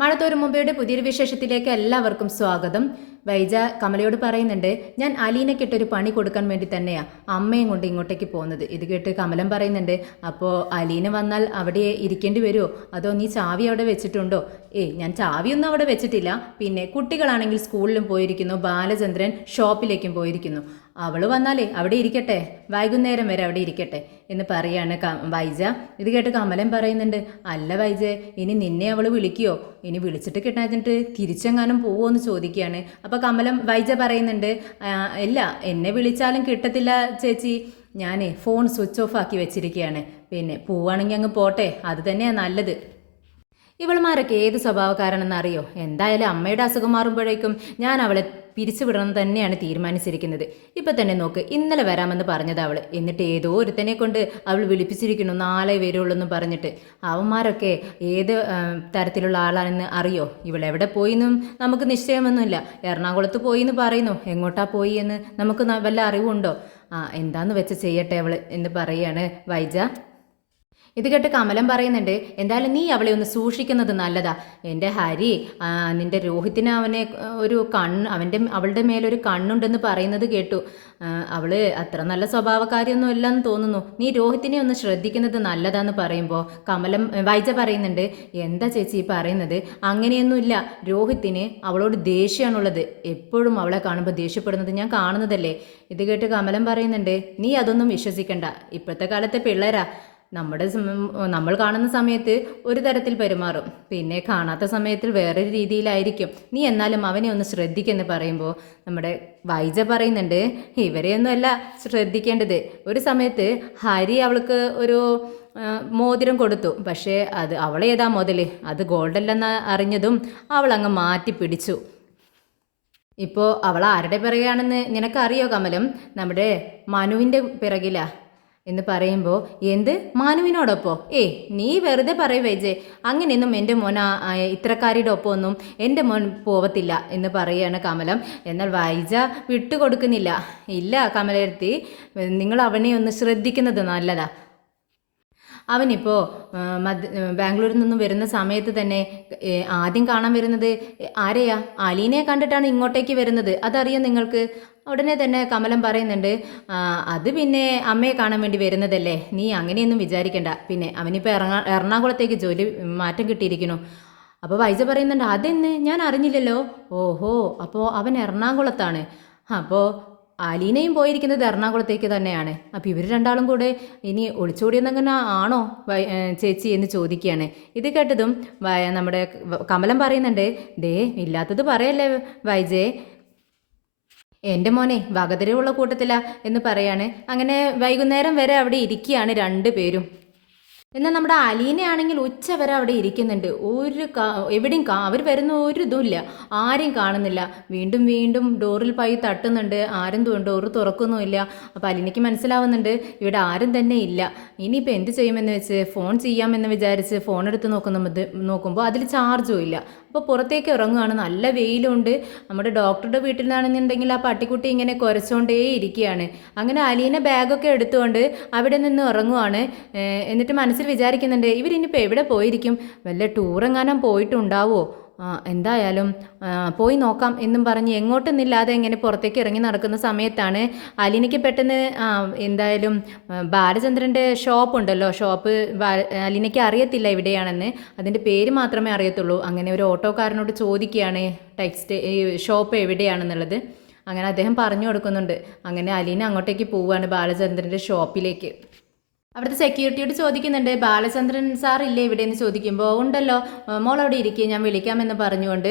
മഴത്തോരു മുമ്പയുടെ പുതിയൊരു വിശേഷത്തിലേക്ക് എല്ലാവർക്കും സ്വാഗതം. വൈജ കമലയോട് പറയുന്നുണ്ട്, ഞാൻ അലീനയ്ക്കിട്ടൊരു പണി കൊടുക്കാൻ വേണ്ടി തന്നെയാ അമ്മയും കൊണ്ട് ഇങ്ങോട്ടേക്ക് പോകുന്നത്. ഇത് കേട്ട് കമലം പറയുന്നുണ്ട്, അപ്പോൾ അലീന വന്നാൽ അവിടെ ഇരിക്കേണ്ടി വരുമോ, അതോ നീ ചാവി അവിടെ വെച്ചിട്ടുണ്ടോ? ഞാൻ ചാവിയൊന്നും അവിടെ വെച്ചിട്ടില്ല. പിന്നെ കുട്ടികളാണെങ്കിൽ സ്കൂളിലും പോയിരിക്കുന്നു, ബാലചന്ദ്രൻ ഷോപ്പിലേക്കും പോയിരിക്കുന്നു. അവൾ വന്നാലേ അവിടെ ഇരിക്കട്ടെ, വൈകുന്നേരം വരെ അവിടെ ഇരിക്കട്ടെ എന്ന് പറയാണ് വൈജ. ഇത് കേട്ട് കമലൻ പറയുന്നുണ്ട്, അല്ല വൈജ, ഇനി നിന്നെ അവൾ വിളിക്കുകയോ, ഇനി വിളിച്ചിട്ട് കിട്ടാഞ്ഞിട്ട് തിരിച്ചെങ്ങാനും പോവോ എന്ന് ചോദിക്കുകയാണ്. അപ്പോൾ കമലം വൈജ പറയുന്നുണ്ട്, ഇല്ല, എന്നെ വിളിച്ചാലും കിട്ടത്തില്ല ചേച്ചി, ഞാൻ ഫോൺ സ്വിച്ച് ഓഫ് ആക്കി വെച്ചിരിക്കുകയാണ്. പിന്നെ പോവുകയാണെങ്കിൽ അങ്ങ് പോട്ടെ, അത് തന്നെയാണ് നല്ലത്. ഇവളുമാരൊക്കെ ഏത് സ്വഭാവക്കാരാണെന്ന് അറിയോ? എന്തായാലും അമ്മയുടെ അസുഖം മാറുമ്പോഴേക്കും ഞാൻ അവളെ പിരിച്ചുവിടണം തന്നെയാണ് തീരുമാനിച്ചിരിക്കുന്നത്. ഇപ്പം തന്നെ നോക്ക്, ഇന്നലെ വരാമെന്ന് പറഞ്ഞത് അവൾ, എന്നിട്ട് ഏതോ ഒരുത്തനെ കൊണ്ട് അവൾ വിളിപ്പിച്ചിരിക്കുന്നു, നാളെ വരുള്ളൂ എന്ന് പറഞ്ഞിട്ട്. അവന്മാരൊക്കെ ഏത് തരത്തിലുള്ള ആളാണെന്ന് അറിയോ? ഇവളെവിടെ പോയിന്നും നമുക്ക് നിശ്ചയമൊന്നുമില്ല. എറണാകുളത്ത് പോയി എന്ന് പറയുന്നു, എങ്ങോട്ടാ പോയി എന്ന് നമുക്ക് വല്ല അറിവുണ്ടോ? എന്താന്ന് വെച്ച് ചെയ്യട്ടെ അവൾ എന്ന് പറയാണ് വൈജ. ഇത് കേട്ട് കമലം പറയുന്നുണ്ട്, എന്തായാലും നീ അവളെ ഒന്ന് സൂക്ഷിക്കുന്നത് നല്ലതാ. എൻ്റെ ഹരി, നിൻ്റെ രോഹിത്തിന് അവനെ ഒരു അവളുടെ മേലൊരു കണ്ണുണ്ടെന്ന് പറയുന്നത് കേട്ടു. അവള് അത്ര നല്ല സ്വഭാവക്കാരിയൊന്നും ഇല്ലെന്ന് തോന്നുന്നു. നീ രോഹിത്തിനെ ഒന്ന് ശ്രദ്ധിക്കുന്നത് നല്ലതാന്ന് പറയുമ്പോൾ വൈജ പറയുന്നുണ്ട്, എന്താ ചേച്ചി പറയുന്നത്? അങ്ങനെയൊന്നുമില്ല, രോഹിത്തിന് അവളോട് ദേഷ്യമാണുള്ളത്. എപ്പോഴും അവളെ കാണുമ്പോൾ ദേഷ്യപ്പെടുന്നത് ഞാൻ കാണുന്നതല്ലേ. ഇത് കേട്ട് കമലം പറയുന്നുണ്ട്, നീ അതൊന്നും വിശ്വസിക്കണ്ട. ഇപ്പോഴത്തെ കാലത്തെ പിള്ളേരാ, നമ്മൾ കാണുന്ന സമയത്ത് ഒരു തരത്തിൽ പെരുമാറും, പിന്നെ കാണാത്ത സമയത്തിൽ വേറൊരു രീതിയിലായിരിക്കും. നീ എന്നാലും അവനെ ഒന്ന് ശ്രദ്ധിക്കെന്ന് പറയുമ്പോൾ നമ്മുടെ വൈജ പറയുന്നുണ്ട്, ഇവരെയൊന്നുമല്ല ശ്രദ്ധിക്കേണ്ടത്. ഒരു സമയത്ത് ഹരി അവൾക്ക് ഒരു മോതിരം കൊടുത്തു, പക്ഷേ അത് അവളേതാ മുതൽ, അത് ഗോൾഡല്ലെന്ന് അറിഞ്ഞതും അവൾ അങ്ങ് മാറ്റി പിടിച്ചു. ഇപ്പോൾ അവൾ ആരുടെ പിറകെയാണെന്ന് നിനക്കറിയോ കമലം? നമ്മുടെ മനുവിൻ്റെ പിറകിലാ എന്ന് പറയുമ്പോൾ, എന്ത് മാനുവിനോടൊപ്പോ? നീ വെറുതെ പറയുവേജേ, അങ്ങനെയൊന്നും എൻ്റെ മോൻ ഇത്രക്കാരിയുടെ ഒപ്പമൊന്നും എൻ്റെ മോൻ പോവത്തില്ല എന്ന് പറയുകയാണ് കമലം. എന്നാൽ വൈജ വിട്ടുകൊടുക്കുന്നില്ല. ഇല്ല കമലയെടുത്തി, നിങ്ങൾ അവനെ ഒന്ന് ശ്രദ്ധിക്കുന്നത് നല്ലതാ. അവനിപ്പോൾ ബാംഗ്ലൂരിൽ നിന്നും വരുന്ന സമയത്ത് തന്നെ ആദ്യം കാണാൻ വരുന്നത് ആരെയാ? അലീനയെ കണ്ടിട്ടാണ് ഇങ്ങോട്ടേക്ക് വരുന്നത്, അതറിയോ നിങ്ങൾക്ക്? ഉടനെ തന്നെ കമലം പറയുന്നുണ്ട്, അത് പിന്നെ അമ്മയെ കാണാൻ വേണ്ടി വരുന്നതല്ലേ, നീ അങ്ങനെയൊന്നും വിചാരിക്കണ്ട. പിന്നെ അവനിപ്പോൾ എറണാകുളത്തേക്ക് ജോലി മാറ്റം കിട്ടിയിരിക്കുന്നു. അപ്പോൾ വൈജ പറയുന്നുണ്ട്, അതെന്ന് ഞാൻ അറിഞ്ഞില്ലല്ലോ. ഓഹോ, അപ്പോൾ അവൻ എറണാകുളത്താണ്. അപ്പോൾ അലീനയും പോയിരിക്കുന്നത് എറണാകുളത്തേക്ക് തന്നെയാണ്. അപ്പോൾ ഇവർ രണ്ടാളും കൂടെ ഇനി ഒളിച്ചോടിയെന്നങ്ങനെ ആണോ ചേച്ചി എന്ന് ചോദിക്കുകയാണ്. ഇത് കേട്ടതും നമ്മുടെ കമലം പറയുന്നുണ്ട്, ദേ ഇല്ലാത്തത് പറയല്ലേ വൈജേ, എൻ്റെ മോനെ വകതിരിവുള്ള കൂട്ടത്തില എന്ന് പറയാണ്. അങ്ങനെ വൈകുന്നേരം വരെ അവിടെ ഇരിക്കുകയാണ് രണ്ടുപേരും. എന്നാൽ നമ്മുടെ അലീനയാണെങ്കിൽ ഉച്ച വരെ അവിടെ ഇരിക്കുന്നുണ്ട്. എവിടെയും അവർ വരുന്ന ഒരു ഇതുമില്ല, ആരെയും കാണുന്നില്ല. വീണ്ടും വീണ്ടും ഡോറിൽ പോയി തട്ടുന്നുണ്ട്, ആരും ഡോറ് തുറക്കുന്നുമില്ല. അപ്പോൾ അലീനയ്ക്ക് മനസ്സിലാവുന്നുണ്ട് ഇവിടെ ആരും തന്നെ ഇല്ല. ഇനിയിപ്പോൾ എന്ത് ചെയ്യുമെന്ന് വെച്ച് ഫോൺ ചെയ്യാമെന്ന് വിചാരിച്ച് ഫോൺ എടുത്ത് നോക്കുമ്പോൾ അതിൽ ചാർജും ഇല്ല. അപ്പോൾ പുറത്തേക്ക് ഇറങ്ങുകയാണ്, നല്ല വെയിലുണ്ട്. നമ്മുടെ ഡോക്ടറുടെ വീട്ടിൽ നിന്നാണെന്നുണ്ടെങ്കിൽ ആ പട്ടിക്കുട്ടി ഇങ്ങനെ കുരച്ചുകൊണ്ടേ ഇരിക്കുകയാണ്. അങ്ങനെ അലീന ബാഗൊക്കെ എടുത്തുകൊണ്ട് അവിടെ നിന്ന് ഇറങ്ങുവാണ്. എന്നിട്ട് മനസ്സിൽ വിചാരിക്കുന്നുണ്ട്, ഇവരിനിപ്പോൾ എവിടെ പോയിരിക്കും? വല്ല ടൂറെങ്ങാനും പോയിട്ടുണ്ടാവോ? എന്തായാലും പോയി നോക്കാം എന്നും പറഞ്ഞ് എങ്ങോട്ടൊന്നില്ലാതെ ഇങ്ങനെ പുറത്തേക്ക് ഇറങ്ങി നടക്കുന്ന സമയത്താണ് അലീനയ്ക്ക് പെട്ടെന്ന് എന്തായാലും ബാലചന്ദ്രൻ്റെ ഷോപ്പുണ്ടല്ലോ, ഷോപ്പ് അലീനയ്ക്ക് അറിയത്തില്ല എവിടെയാണെന്ന്, അതിൻ്റെ പേര് മാത്രമേ അറിയത്തുള്ളൂ. അങ്ങനെ ഒരു ഓട്ടോക്കാരനോട് ചോദിക്കുകയാണ് ഈ ഷോപ്പ് എവിടെയാണെന്നുള്ളത്. അങ്ങനെ അദ്ദേഹം പറഞ്ഞു കൊടുക്കുന്നുണ്ട്. അങ്ങനെ അലീന അങ്ങോട്ടേക്ക് പോവുകയാണ്, ബാലചന്ദ്രൻ്റെ ഷോപ്പിലേക്ക്. അവിടുത്തെ സെക്യൂരിറ്റിയോട് ചോദിക്കുന്നുണ്ട്, ബാലചന്ദ്രൻ സാർ ഇല്ലേ ഇവിടെ എന്ന് ചോദിക്കുമ്പോൾ, ഉണ്ടല്ലോ മോൾ അവിടെ ഇരിക്കുക, ഞാൻ വിളിക്കാമെന്ന് പറഞ്ഞുകൊണ്ട്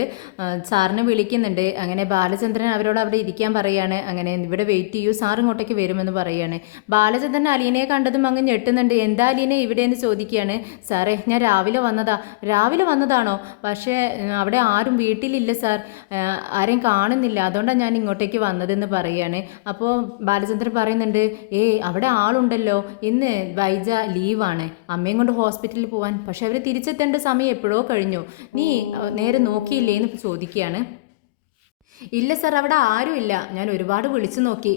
സാറിനെ വിളിക്കുന്നുണ്ട്. അങ്ങനെ ബാലചന്ദ്രൻ അവരോട് അവിടെ ഇരിക്കാൻ പറയുകയാണ്. അങ്ങനെ ഇവിടെ വെയിറ്റ് ചെയ്യൂ, സാർ ഇങ്ങോട്ടേക്ക് വരുമെന്ന് പറയുകയാണ്. ബാലചന്ദ്രൻ അലീനയെ കണ്ടതും അങ്ങ് ഞെട്ടുന്നുണ്ട്. എന്താ അലീന ഇവിടെ എന്ന് ചോദിക്കുകയാണ്. സാറേ, ഞാൻ രാവിലെ വന്നതാണോ? പക്ഷേ അവിടെ ആരും വീട്ടിലില്ല സാർ, ആരെയും കാണുന്നില്ല, അതുകൊണ്ടാണ് ഞാൻ ഇങ്ങോട്ടേക്ക് വന്നതെന്ന് പറയുകയാണ്. അപ്പോൾ ബാലചന്ദ്രൻ പറയുന്നുണ്ട്, അവിടെ ആളുണ്ടല്ലോ, ഇന്ന് വൈജ ലീവാണ്, അമ്മയും കൊണ്ട് ഹോസ്പിറ്റലിൽ പോവാൻ. പക്ഷെ അവർ തിരിച്ചെത്തേണ്ട സമയം എപ്പോഴോ കഴിഞ്ഞു, നീ നേരെ നോക്കിയില്ലേ എന്ന് ചോദിക്കുകയാണ്. ഇല്ല സാർ, അവിടെ ആരുമില്ല, ഞാൻ ഒരുപാട് വിളിച്ചു നോക്കി.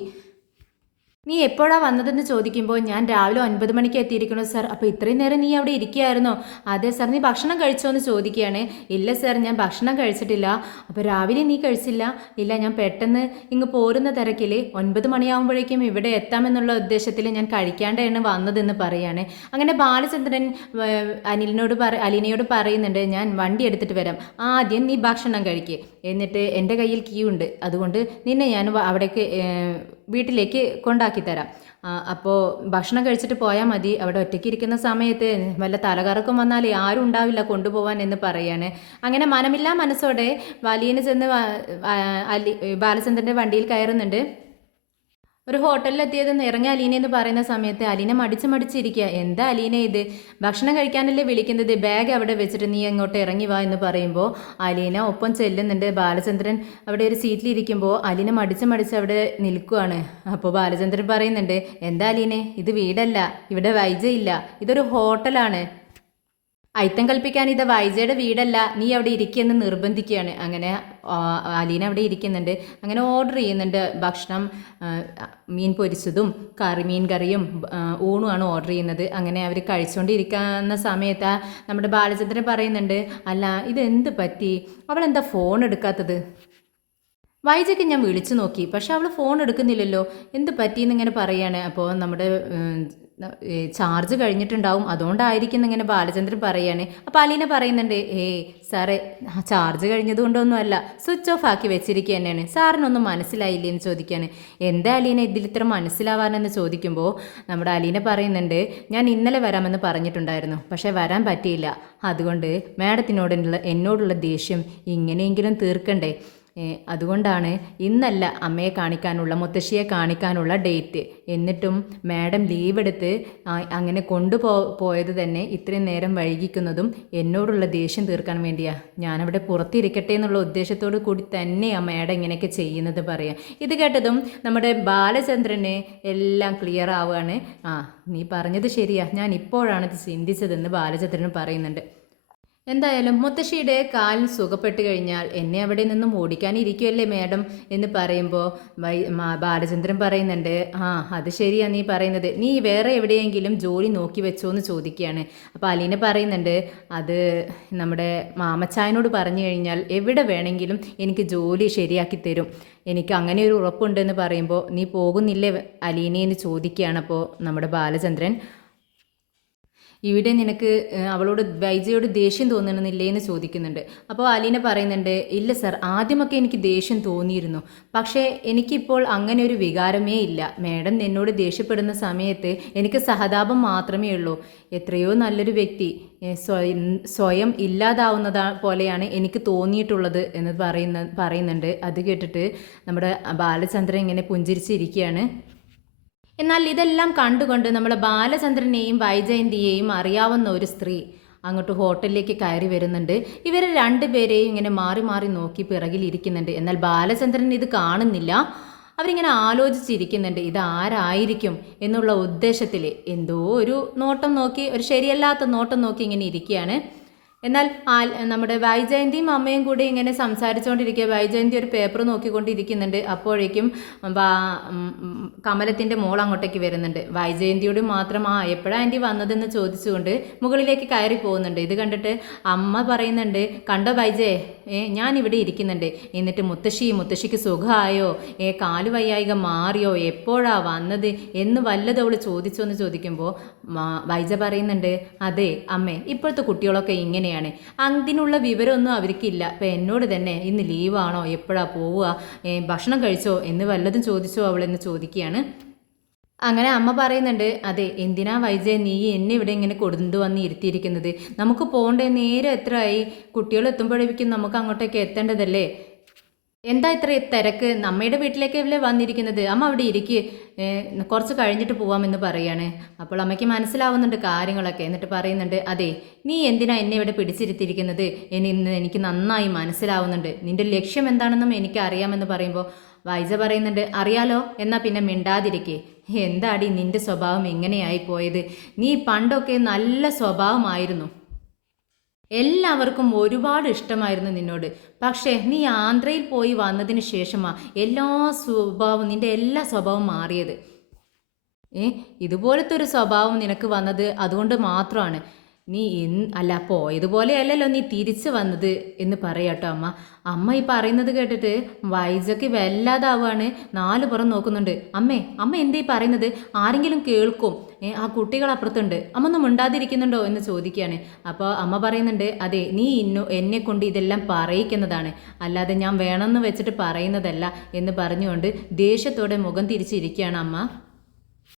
നീ എപ്പോഴാ വന്നതെന്ന് ചോദിക്കുമ്പോൾ ഞാൻ രാവിലെ 9 മണിക്ക് എത്തിയിരിക്കണു സാർ. അപ്പോൾ ഇത്രയും നേരം നീ അവിടെ ഇരിക്കുകയായിരുന്നോ? അതെ സാർ. നീ ഭക്ഷണം കഴിച്ചോ എന്ന് ചോദിക്കുകയാണ്. ഇല്ല സാർ, ഞാൻ ഭക്ഷണം കഴിച്ചിട്ടില്ല. അപ്പോൾ രാവിലെ നീ കഴിച്ചില്ല? ഇല്ല, ഞാൻ പെട്ടെന്ന് ഇങ്ങ് പോരുന്ന തിരക്കിൽ 9 മണിയാകുമ്പോഴേക്കും ഇവിടെ എത്താമെന്നുള്ള ഉദ്ദേശത്തിൽ ഞാൻ കഴിക്കാണ്ടാണ് വന്നതെന്ന് പറയാണ്. അങ്ങനെ ബാലചന്ദ്രൻ അലീനയോട് പറയുന്നുണ്ട്, ഞാൻ വണ്ടി എടുത്തിട്ട് വരാം, ആദ്യം നീ ഭക്ഷണം കഴിക്കുക, എന്നിട്ട് എൻ്റെ കയ്യിൽ കീ ഉണ്ട്, അതുകൊണ്ട് നിന്നെ ഞാൻ അവിടേക്ക് വീട്ടിലേക്ക് കൊണ്ടാക്കി തരാം. അപ്പോൾ ഭക്ഷണം കഴിച്ചിട്ട് പോയാൽ മതി. അവിടെ ഒറ്റയ്ക്ക് ഇരിക്കുന്ന സമയത്ത് വല്ല തലകറക്കം വന്നാൽ ആരും ഉണ്ടാവില്ല കൊണ്ടുപോകാൻ എന്ന് പറയാണ്. അങ്ങനെ മനമില്ലാ മനസ്സോടെ വലിയന് ചെന്ന് ബാലചന്ദ്രൻ്റെ വണ്ടിയിൽ കയറുന്നുണ്ട്. ഒരു ഹോട്ടലിലെത്തിയതെന്ന് ഇറങ്ങി അലീന എന്ന് പറയുന്ന സമയത്ത് അലീന മടിച്ചിരിക്കുക. എന്താ അലീന ഇത്? ഭക്ഷണം കഴിക്കാനല്ലേ വിളിക്കുന്നത്, ബാഗ് അവിടെ വെച്ചിട്ട് നീ അങ്ങോട്ട് ഇറങ്ങി വാ എന്ന് പറയുമ്പോൾ അലീന ഒപ്പം ചെല്ലുന്നുണ്ട്. ബാലചന്ദ്രൻ അവിടെ ഒരു സീറ്റിലിരിക്കുമ്പോൾ അലീന മടിച്ച് അവിടെ നിൽക്കുവാണ്. അപ്പോൾ ബാലചന്ദ്രൻ പറയുന്നുണ്ട്, എന്താ അലീനെ, ഇത് വീടല്ല, ഇവിടെ വൈജയില്ല, ഇതൊരു ഹോട്ടലാണ്, അയിത്തം കൽപ്പിക്കാൻ ഇത് വൈജയുടെ വീടല്ല, നീ അവിടെ ഇരിക്കുമെന്ന് നിർബന്ധിക്കുകയാണ്. അങ്ങനെ അലീന അവിടെ ഇരിക്കുന്നുണ്ട്. അങ്ങനെ ഓർഡർ ചെയ്യുന്നുണ്ട് ഭക്ഷണം. മീൻ പൊരിച്ചതും മീൻ കറിയും ഊണുമാണ് ഓർഡർ ചെയ്യുന്നത്. അങ്ങനെ അവർ കഴിച്ചുകൊണ്ടിരിക്കുന്ന സമയത്ത് നമ്മുടെ ബാലചന്ദ്രൻ പറയുന്നുണ്ട്, അല്ല ഇതെന്ത് പറ്റി, അവളെന്താ ഫോൺ എടുക്കാത്തത്? വൈജയ്ക്ക് ഞാൻ വിളിച്ചു നോക്കി, പക്ഷെ അവൾ ഫോൺ എടുക്കുന്നില്ലല്ലോ, എന്ത് പറ്റിയെന്ന് ഇങ്ങനെ പറയാണ്. അപ്പോൾ നമ്മുടെ ചാർജ് കഴിഞ്ഞിട്ടുണ്ടാവും, അതുകൊണ്ടായിരിക്കും എന്നിങ്ങനെ ബാലചന്ദ്രൻ പറയാണ്. അപ്പോൾ അലീന പറയുന്നുണ്ട്, സാറേ ചാർജ് കഴിഞ്ഞതുകൊണ്ടൊന്നുമല്ല, സ്വിച്ച് ഓഫ് ആക്കി വെച്ചിരിക്കുക തന്നെയാണ്, സാറിനൊന്നും മനസ്സിലായില്ലേ എന്ന് ചോദിക്കുകയാണ്. എന്താ അലീന ഇതിൽ ഇത്ര മനസ്സിലാവാനെന്ന് ചോദിക്കുമ്പോൾ നമ്മുടെ അലീന പറയുന്നുണ്ട്, ഞാൻ ഇന്നലെ വരാമെന്ന് പറഞ്ഞിട്ടുണ്ടായിരുന്നു, പക്ഷേ വരാൻ പറ്റിയില്ല, അതുകൊണ്ട് എന്നോടുള്ള ദേഷ്യം ഇങ്ങനെയെങ്കിലും തീർക്കണ്ടേ, അതുകൊണ്ടാണ് ഇന്നല്ല അമ്മയെ കാണിക്കാനുള്ള, മുത്തശ്ശിയെ കാണിക്കാനുള്ള ഡേറ്റ്, എന്നിട്ടും മാഡം ലീവ് എടുത്ത് അങ്ങനെ പോയത് തന്നെ ഇത്രയും നേരം വൈകിക്കുന്നതും എന്നോടുള്ള ദേഷ്യം തീർക്കാൻ വേണ്ടിയാണ്, ഞാനവിടെ പുറത്തിരിക്കട്ടെ എന്നുള്ള ഉദ്ദേശത്തോടു കൂടി തന്നെയാണ് മാഡം ഇങ്ങനെയൊക്കെ ചെയ്യുന്നത് പറയാം. ഇത് കേട്ടതും നമ്മുടെ ബാലചന്ദ്രന് എല്ലാം ക്ലിയർ ആവുകയാണ്. നീ പറഞ്ഞത് ശരിയാ, ഞാൻ ഇപ്പോഴാണ് ഇത് ചിന്തിച്ചതെന്ന് ബാലചന്ദ്രൻ പറയുന്നുണ്ട്. എന്തായാലും മുത്തശ്ശിയുടെ കാലിൽ സുഖപ്പെട്ട് കഴിഞ്ഞാൽ എന്നെ അവിടെ നിന്നും ഓടിക്കാനിരിക്കുമല്ലേ മാഡം എന്ന് പറയുമ്പോൾ ബാലചന്ദ്രൻ പറയുന്നുണ്ട്, അത് ശരിയാ നീ പറയുന്നത്, നീ വേറെ എവിടെയെങ്കിലും ജോലി നോക്കി വെച്ചോ എന്ന് ചോദിക്കുകയാണ്. അപ്പോൾ അലീന പറയുന്നുണ്ട്, അത് നമ്മുടെ മാമച്ചായനോട് പറഞ്ഞു കഴിഞ്ഞാൽ എവിടെ വേണമെങ്കിലും എനിക്ക് ജോലി ശരിയാക്കി തരും, എനിക്ക് അങ്ങനെ ഒരു ഉറപ്പുണ്ടെന്ന് പറയുമ്പോൾ നീ പോകുന്നില്ലേ അലീനയെന്ന് ചോദിക്കുകയാണ്. അപ്പോൾ നമ്മുടെ ബാലചന്ദ്രൻ, ഇവിടെ നിനക്ക് അവളോട് വൈജയോട് ദേഷ്യം തോന്നണമെന്നില്ലേ എന്ന് ചോദിക്കുന്നുണ്ട്. അപ്പോൾ അലീന പറയുന്നുണ്ട്, ഇല്ല സർ, ആദ്യമൊക്കെ എനിക്ക് ദേഷ്യം തോന്നിയിരുന്നു, പക്ഷേ എനിക്കിപ്പോൾ അങ്ങനെ ഒരു വികാരമേ ഇല്ല, മാഡം എന്നോട് ദേഷ്യപ്പെടുന്ന സമയത്ത് എനിക്ക് സഹതാപം മാത്രമേ ഉള്ളൂ, എത്രയോ നല്ലൊരു വ്യക്തി സ്വയം ഇല്ലാതാവുന്നതാ പോലെയാണ് എനിക്ക് തോന്നിയിട്ടുള്ളത് എന്ന് പറയുന്നുണ്ട്. അത് കേട്ടിട്ട് നമ്മുടെ ബാലചന്ദ്രൻ ഇങ്ങനെ പുഞ്ചിരിച്ചിരിക്കുകയാണ്. എന്നാൽ ഇതെല്ലാം കണ്ടുകൊണ്ട് നമ്മളെ ബാലചന്ദ്രനെയും വൈജയന്തിയെയും അറിയാവുന്ന ഒരു സ്ത്രീ അങ്ങോട്ട് ഹോട്ടലിലേക്ക് കയറി വരുന്നുണ്ട്. ഇവർ രണ്ടുപേരെയും ഇങ്ങനെ മാറി മാറി നോക്കി പിറകിലിരിക്കുന്നുണ്ട്. എന്നാൽ ബാലചന്ദ്രൻ ഇത് കാണുന്നില്ല. അവരിങ്ങനെ ആലോചിച്ചിരിക്കുന്നുണ്ട്, ഇത് ആരായിരിക്കും എന്നുള്ള ഉദ്ദേശത്തിൽ എന്തോ ഒരു നോട്ടം നോക്കി, ഒരു ശരിയല്ലാത്ത നോട്ടം നോക്കി ഇങ്ങനെ ഇരിക്കുകയാണ്. എന്നാൽ നമ്മുടെ വൈജയന്തിയും അമ്മയും കൂടി ഇങ്ങനെ സംസാരിച്ചുകൊണ്ടിരിക്കുക. വൈജയന്തി ഒരു പേപ്പർ നോക്കിക്കൊണ്ടിരിക്കുന്നുണ്ട്. അപ്പോഴേക്കും കമലത്തിൻ്റെ മോൾ അങ്ങോട്ടേക്ക് വരുന്നുണ്ട്. വൈജയന്തിയോട് മാത്രം എപ്പോഴാണ് ആൻറ്റി വന്നതെന്ന് ചോദിച്ചുകൊണ്ട് മുകളിലേക്ക് കയറി പോകുന്നുണ്ട്. ഇത് കണ്ടിട്ട് അമ്മ പറയുന്നുണ്ട്, കണ്ടോ വൈജയ്, ഞാനിവിടെ ഇരിക്കുന്നുണ്ട്, എന്നിട്ട് മുത്തശ്ശിക്ക് സുഖമായോ, കാല് വയ്യായിക മാറിയോ, എപ്പോഴാ വന്നത് എന്ന് വല്ലതും അവൾ ചോദിച്ചോ എന്ന് ചോദിക്കുമ്പോൾ വൈജ പറയുന്നുണ്ട്, അതെ അമ്മേ, ഇപ്പോഴത്തെ കുട്ടികളൊക്കെ ഇങ്ങനെയാണ്, അതിനുള്ള വിവരമൊന്നും അവർക്കില്ല, അപ്പം എന്നോട് തന്നെ ഇന്ന് ലീവാണോ, എപ്പോഴാ പോവുക, ഭക്ഷണം കഴിച്ചോ എന്ന് വല്ലതും ചോദിച്ചോ അവളെന്ന് ചോദിക്കുകയാണ്. അങ്ങനെ അമ്മ പറയുന്നുണ്ട്, അതെ, എന്തിനാ വൈജയ് നീ എന്നെ ഇവിടെ ഇങ്ങനെ കൊണ്ടുവന്ന് ഇരുത്തിയിരിക്കുന്നത്, നമുക്ക് പോകണ്ടേ, നേരെ എത്രയായി, കുട്ടികൾ എത്തുമ്പോഴേക്കും നമുക്ക് അങ്ങോട്ടേക്ക് എത്തേണ്ടതല്ലേ, എന്താ ഇത്ര തിരക്ക്, നമ്മയുടെ വീട്ടിലേക്കല്ലേ വന്നിരിക്കുന്നത്, അമ്മ അവിടെ ഇരിക്ക്, കുറച്ച് കഴിഞ്ഞിട്ട് പോവാമെന്ന് പറയാണ്. അപ്പോൾ അമ്മയ്ക്ക് മനസ്സിലാവുന്നുണ്ട് കാര്യങ്ങളൊക്കെ. എന്നിട്ട് പറയുന്നുണ്ട്, അതെ, നീ എന്തിനാ എന്നെ ഇവിടെ പിടിച്ചിരുത്തിയിരിക്കുന്നത് ഇന്ന് എനിക്ക് നന്നായി മനസ്സിലാവുന്നുണ്ട്, നിന്റെ ലക്ഷ്യം എന്താണെന്നും എനിക്ക് അറിയാമെന്ന് പറയുമ്പോൾ വൈജ പറയുന്നുണ്ട്, അറിയാലോ, എന്നാൽ പിന്നെ മിണ്ടാതിരിക്കേ, എന്താടി നിന്റെ സ്വഭാവം എങ്ങനെയായി പോയത്, നീ പണ്ടൊക്കെ നല്ല സ്വഭാവമായിരുന്നു, എല്ലാവർക്കും ഒരുപാട് ഇഷ്ടമായിരുന്നു നിന്നോട്, പക്ഷേ നീ ആന്ധ്രയിൽ പോയി വന്നതിന് ശേഷമാണ് നിന്റെ എല്ലാ സ്വഭാവവും മാറിയത്, ഇതുപോലത്തെ ഒരു സ്വഭാവം നിനക്ക് വന്നത് അതുകൊണ്ട് മാത്രമാണ്. നീ അല്ല പോയതുപോലെയല്ലല്ലോ നീ തിരിച്ചു വന്നത് എന്ന് പറയാട്ടോ അമ്മ. അമ്മ ഈ പറയുന്നത് കേട്ടിട്ട് വൈജയ്ക്ക് വല്ലാതാവാണ്. നാലു പുറം നോക്കുന്നുണ്ട്. അമ്മ എന്തേ പറയുന്നത്? ആരെങ്കിലും കേൾക്കും. ആ കുട്ടികൾ അപ്പുറത്തുണ്ട്. അമ്മ ഒന്നും മിണ്ടാതിരിക്കുന്നുണ്ടോ എന്ന് ചോദിക്കുകയാണ്. അപ്പോൾ അമ്മ പറയുന്നുണ്ട്, അതെ നീ എന്നെ കൊണ്ട് ഇതെല്ലാം പറയിക്കുന്നതാണ്, അല്ലാതെ ഞാൻ വേണമെന്ന് വെച്ചിട്ട് പറയുന്നതല്ല എന്ന് പറഞ്ഞുകൊണ്ട് ദേഷ്യത്തോടെ മുഖം തിരിച്ചിരിക്കുകയാണ് അമ്മ.